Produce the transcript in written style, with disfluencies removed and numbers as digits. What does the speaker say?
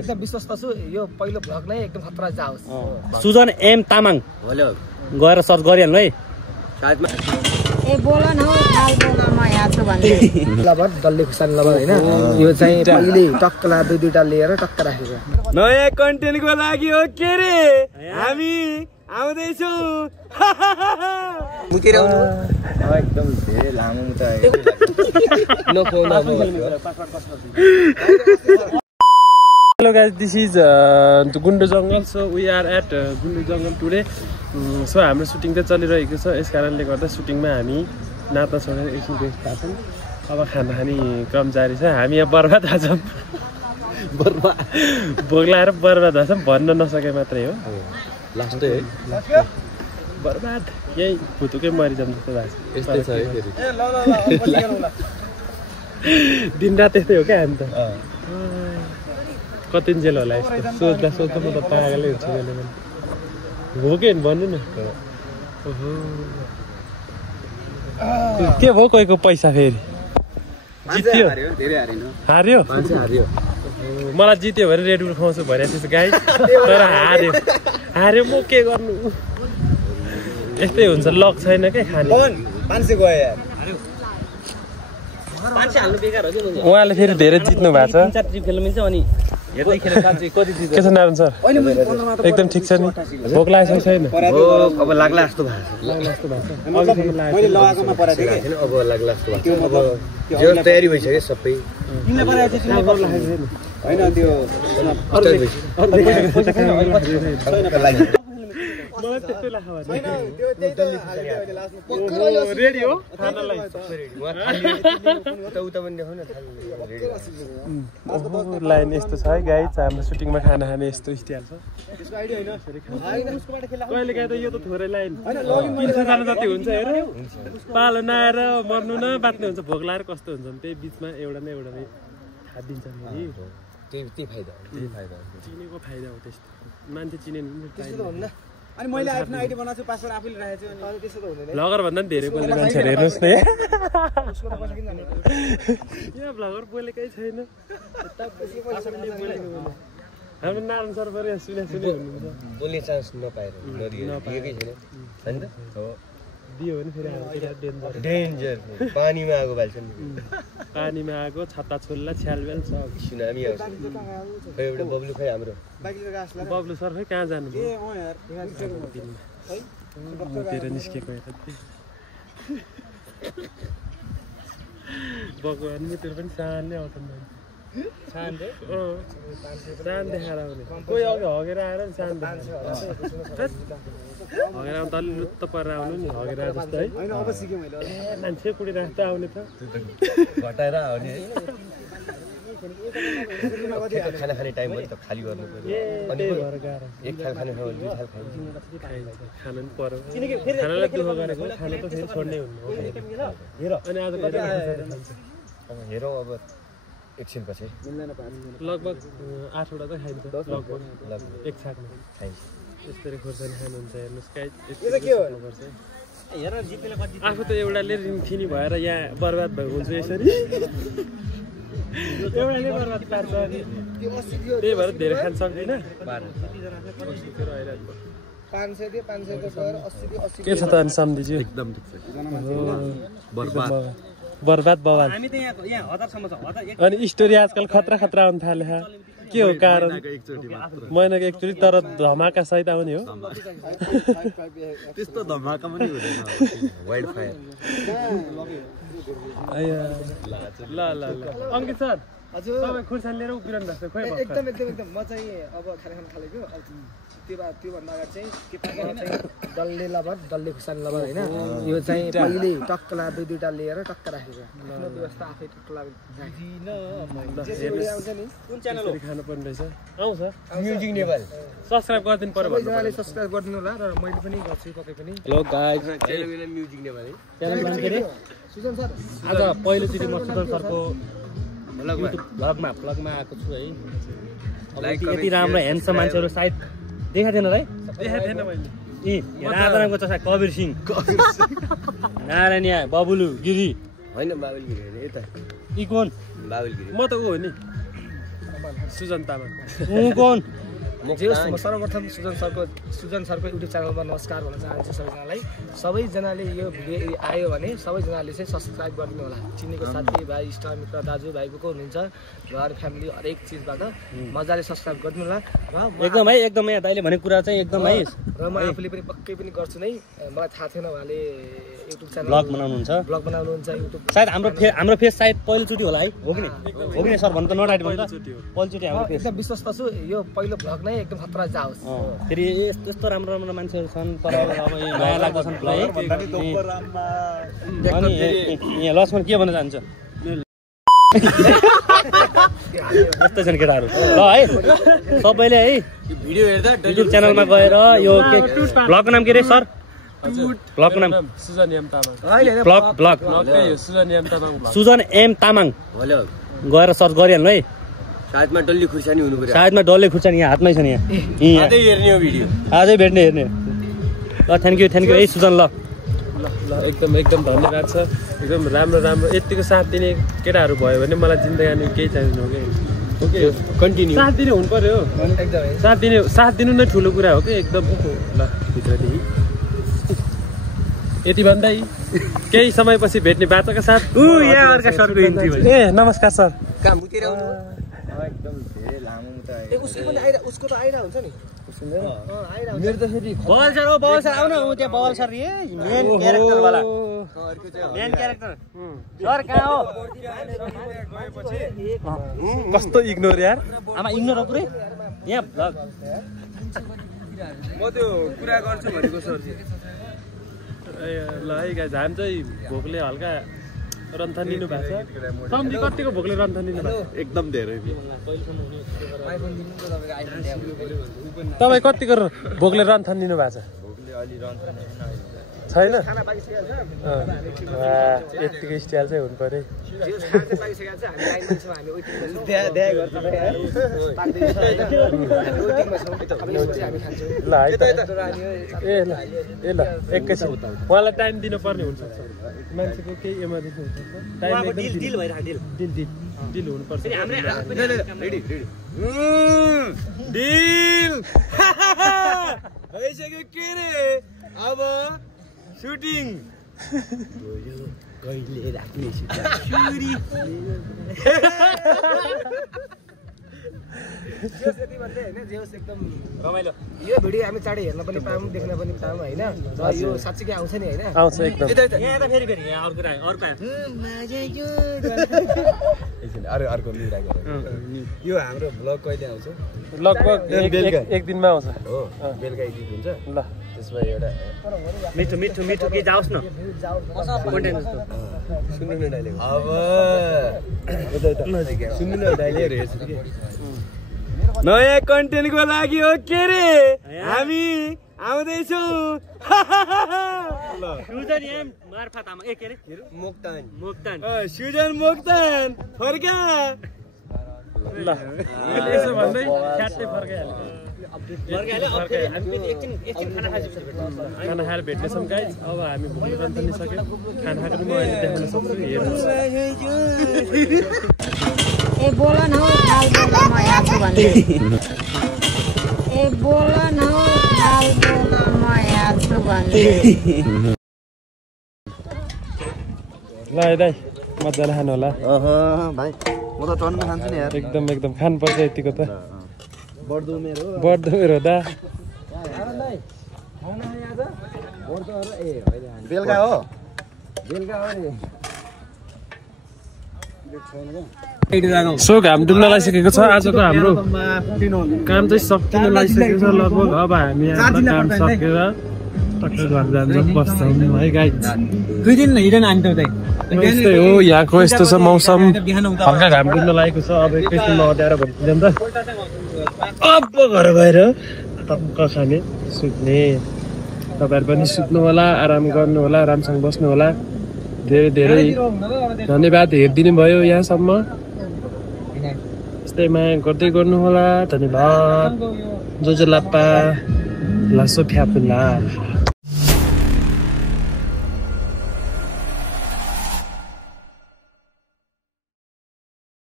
एकदम विश्वस्त छु यो पहिलो भ्लग नै एकदम खतरा जाओस्। सुजन एम तामाङ गएर सर्च गरिहाल्नु है। ए बोल न हौ हाल बोल म यहाँ छु भन्दै लबर डल्ले खुर्सानी लबर हैन यो चाहिँ पहिले टक्कला दुईटा लिएर टक्क राखेको नयाँ कन्टेन्टको लागि हो के रे हामी आउँदै छौ मुतिर आउनु एकदम धेरै लामो मुता Hello guys, this is Gundu Jungle. So we are at Gundu Jungle today. So हाम्रो सुटिङ चाहिँ चलिरहेको छ। यस कारणले गर्दा सुटिङमा हामी नाच्न छोडेर एकछिन रेस्ट गर्छौँ। अब खाना खाने क्रम जारी छ। हामी यहाँ बर्बाद आछौँ। भोक लागेर बर्बाद आछौँ भन्न नसके मात्रै हो। लास्टै है बर्बाद यही भुतुकै मरिजाम जस्तो भएको छ। यस्तै छ है फेरि दिनरात त्यस्तै हो क्या हामी त। कति जेल होला यस्तो सोच्दा सोच्दा म त पागलै हुन्छु मैले हो कि भन्नु न। के भयो कोहीको पैसा फेरि जित्यो हार्यो मलाई जित्यो भने रेड बुल खुवाउँछु भनिरहेको थिएछ गाई तर हार्यो म के गर्नु यस्तै हुन्छ लक छैन क्या खाने। 500 गयो यार 500 हाल्नु बेकार हो के उहाँले फेरि धेरै जित्नु भएको छ। 3-4 ट्रिप खेल्नु मिल्छ अनि हेर्दै खेल्नु साँच्चै कति जित्छ के छ नारायण सर एकदम ठिक छ नि भोक लागेको छैन अब लाग्ला जस्तो भएको मैले लगाएकोमा परा थिए के अब लाग्ला जस्तो भएको अब जो तयारी भइसक्यो सबै तिमीले पराएको चाहिँ हैन त्यो मलाई त्यस्तै लाग्यो छैन त्यो त्यही त अहिले लास्टमा रेडी हो खानालाई उता पनि देखाउन लाइन यस्तो छ है गाइज हाम्रो सुटिङमा खाना खाने यस्तो स्टाइल छ। त्यसको आइडिया हैन उसकोबाट खेला कहिले काहीँ त यो त थोरै लाइन 300 खाना जति हुन्छ हेर पालो नआएर मर्नु न बाँच्ने हुन्छ भोक लागेर कस्तो हुन्छ त्यही बिचमा एउटा नै खादिन्छ फेरि त्यही फाइदा चिनेको फाइदा हो त्यस्तो मान्छे चिनेन अनि मैले आफ्नो आइडी बनाएको छु पासवर्ड आफैले राखेको छु अनि त्यस्तो त हुँदैन भ्लगर भन्दा पनि धेरै बोल्ने मान्छेहरू हेर्नुहोस् न यहाँ भ्लगर बोलेकै छैन हाम्रो नारायण सर पनि सुने हुनुहुन्छ बोल्ने चान्स नपाएर नदिएकै छैन त दियो भने फेरि डेन्जर पानीमा आगो बाल्छ नि पानीमा आगो छत्ता छोल्ला छ्यालबेल सब सुनामी आउँछ खै एउटा बब्लु खै हाम्रो बब्लु सर खै कहाँ जानु तेरो निस्केको भगवान् तेरो पनि सानले आउँछ सान देखाएर आउने कोही अघि हगेर आएर नि सान हगेर आउनु त अलि लुत्त परेर आउनु नि हगेर आए जस्तो है मान्छे कुडी राख्दा आउने त घटाएर आउने है खाना खाने टाइम पनि त खाली गर्नु पर्यो अनि एक थाल खाने हो भने दुई थाल खाइन्छ खानु नि पर्यो खानालाई दुःख गरेको खाना त फेरि छोड्नै हुन्न हेर अनि आज कति अब हेरौँ अब एकछिन पछि लगभग 8 वटा त खाइन्छ लगभग एक छाकमा खाइन्छ यस्तरी खोर्सानी खानुहुन्छ हेर्नुहोस् आफू त एउटाले रिङथिनी भएर यहाँ बर्बाद भएको हुन्छु यसरी एउटाले बर्बाद पार्छ अनि त्यही भएर धेरै खान सक्दिनँ 500 दियो 500 को सर 80 दियो 80 के छ त अनि सम्धिज्यू एकदम ठिक छ बर्बाद बवाल हामी त यहाँ 1000 सम्म छ 1000 अनि स्टोरी आजकल खतरा आउन थाले के हो कारण महिनाको एकचोटि तर धमाका सहित आउने हो त्यस्तो धमाका पनि हुँदैन वाइल्ड फायर ल अंकित सर हजुर तपाईं खुर्सानी लिएर उभिरहनु भएको छ खोइ एकदम म चाहिँ अब खाना खान थालेको त्यो भन्दा अगाडि चाहिँ के पाएको चाहिँ डल्ले लबर डल्ले खुर्सानी लबर हैन यो चाहिँ पहिले टक्कला दुईटा लिएर टक्क राखेको आफ्नो व्यवस्था आफै टक्कला कुन च्यानल हो खानु पर्ने रहेछ आउँछ म्युजिक नेपाल सब्स्क्राइब गरिदिनु पर्यो सबैजनाले सब्स्क्राइब गरिदिनु होला र मैले पनि गर्छु पक्कै पनि हेलो गाइस म्युजिक नेपाल है च्यानल के रे सुजन सर आज पहिलो चोटी म सुजन सरको भ्लगमा आएको छु है अब यति राम्रो ह्यान्डसम मान्छेहरू सायद देखाइदिएन है देखाइदिएन मैले राजारामको चसा कबीर सिंह नारायणिया बबुलु गिरी हैन बाबुल गिरी हैन यता ई कोन बाबुल गिरी म त उ हो नि सुजन तामाङ कौन जे होस् म सर्वप्रथम सुजन सरको युट्युब च्यानलमा नमस्कार भन्न चाहन्छु सबैजनालाई। सबैजनाले यो भिडियो आयो भने सबैजनाले चाहिँ सब्सक्राइब गरिदिनु होला। चिनेको साथी भाइ इष्ट मित्र दाजुभाइ को हुनुहुन्छ घर फ्यामिली हरेक चिजबाट मजाले सब्सक्राइब गरिदिनु होला। एकदम है एकदम यहाँ दाइले भनेको कुरा चाहिँ एकदम है। र म आफूले पनि पक्कै पनि गर्छु नै। मलाई थाहा थिएन उहाँले युट्युब च्यानल ब्लग बनाउनुहुन्छ युट्युब सायद हाम्रो फेस सायद पहिलोचोटि होला है। हो कि नि सर भन्नु त नडाइट भन्नु त पहिलोचोटि हाम्रो फेस। एकदम विश्वास गर्छु यो पहिलो भ्लग नै एकदम खतरा जाओस्। फेरि यस्तो राम्रो मान्छेहरू छन् परिवार अब माया लाग्दछन् है। यहाँ लक्ष्मण के भन्न चाहन्छ यस्तो छन् केटाहरू ल है। सबैले है भिडियो हेर्दा युट्युब च्यानलमा गएर यो ब्लगको नाम के रे सर? ब्लगको नाम सुजन एम तामाङ सुजन एम तामाङ गएर सर्च गरिहाल्नु है। साथमा डल्ली खुर्सानी हुनु पर्यो। सायदमा डल्ले खुर्सानी यहाँ हातमै छ नि यहाँ आजै हेर्ने हो भिडियो आजै भेट्ने हेर्ने। ल थ्याङ्क यू है सुजन। ल एकदम धन्यवाद छ। एकदम राम्रो यतिको साथ दिने केटाहरू भयो भने मलाई जिन्दगानी केही चाहिँदैन हो कि कन्टिन्यू साथ दिने हुनु पर्यो। साथ दिनु नै ठुलो कुरा हो कि एकदम। ल भित्रदेखि यति भन्दै केही समयपछि भेट्ने बाचाका साथ ए नमस्कार सर। काम बुतिर आउनु एकदम धेरै लामो उसको पनि उसको त आइरा हुन्छ नि मेरो त फेरि बवाल सर आउन त्यहाँ बवाल सर मेन क्यारेक्टर वाला मेन क्यारेक्टर सर कहाँ हो? कस्तो इग्नोर यार। आमा इग्नोर हो पुरै यहाँ भ्लग म त्यो कुरा गर्छु भनेको सर। ल है गाइस हामी चाहिँ भोकले हल्का रन्थन लिनु भएको छ। तम्दी कतिको भोकले रन्थन लिनु भएको? एकदम धेरै तपाईँ कतिको भोकले रन्थन लिनु भएको छैन? यतिको स्टाइल चाहिँ हुनु पर्यो। ल है त ए ल एकैछिन उहाँलाई टाइम दिनुपर्ने हुन्छ मान्छेको केही इमर्जेन्सी हुन्छ टाइम डिल हुनुपर्छ। भइसक्यो के रे अब सुटिङ कहिले राख्ने एकदम रमाइलो यो भिडियो हामी चाँडै हेर्न पनि पाऊँ देख्न पनि पाऊँ होइन। र यो साँच्चीकै आउँछ नि होइन आउँछ एकदम। यहाँ त फेरि यहाँ अर्को अर्को यो हाम्रो भ्लग कहिले आउँछ? लगभग एक दिनमा आउँछ। हो बेलुका एडिट हुन्छ। ल त्यसमा एउटा मिठो के जाओस् न कन्टेन्ट जस्तो सुन्नु न डाइलेग अब सुन्नु न डाइलेग हेर्छु कि नयाँ कन्टेन्टको लागि हो के रे हामी आउँदैछौँ। सुजन एम मार्फत आमा ए के रे मोक्तान सुजन मोक्तान फर्का ल यसो भन्दै च्याट्टै फर्काइहाल्यो। खाना खाएर भेट्नेछौँ गाइस। अब हामी भोकले रन्थन लिइसक्यो। खाना खाएर म अहिले देखाउन सक्छु हेर्नुहोस्। ए बोल न हौ थाल बोल म यहाँ छु भन्दै। ए बोल न हौ थाल बोल म यहाँ छु भन्दै। ल है दाइ मजाले खानु होला। भाइ म त टन्न खान्छु नि यार। एकदम खानुपर्छ यतिको त। बढ्दो मेरो दा बेलुका हो सो घाम डुब्न लागिसकेको छ। आजको हाम्रो काम चाहिँ सकिन लागिसकेको छ लगभग। अब हामी काम सकेर टक्कै घर जान्छौँ बस्छौँ है गाइस। यस्तै हो यहाँको यस्तो छ मौसम। हल्का घाम डुब्न लागेको छ। अब एकैछिनमा अँध्यारो भइदिन्छ नि त। अब घर गएर टक्क खाने सुत्ने। तपाईँहरू पनि सुत्नु होला आराम गर्नु होला राम्रोसँग बस्नु होला। धेरै धेरै धन्यवाद हेरिदिनु भयो यहाँसम्म। यस्तै माया गर्दै गर्नु होला। धन्यवाद जो लाप्पा लासो फ्यापुला।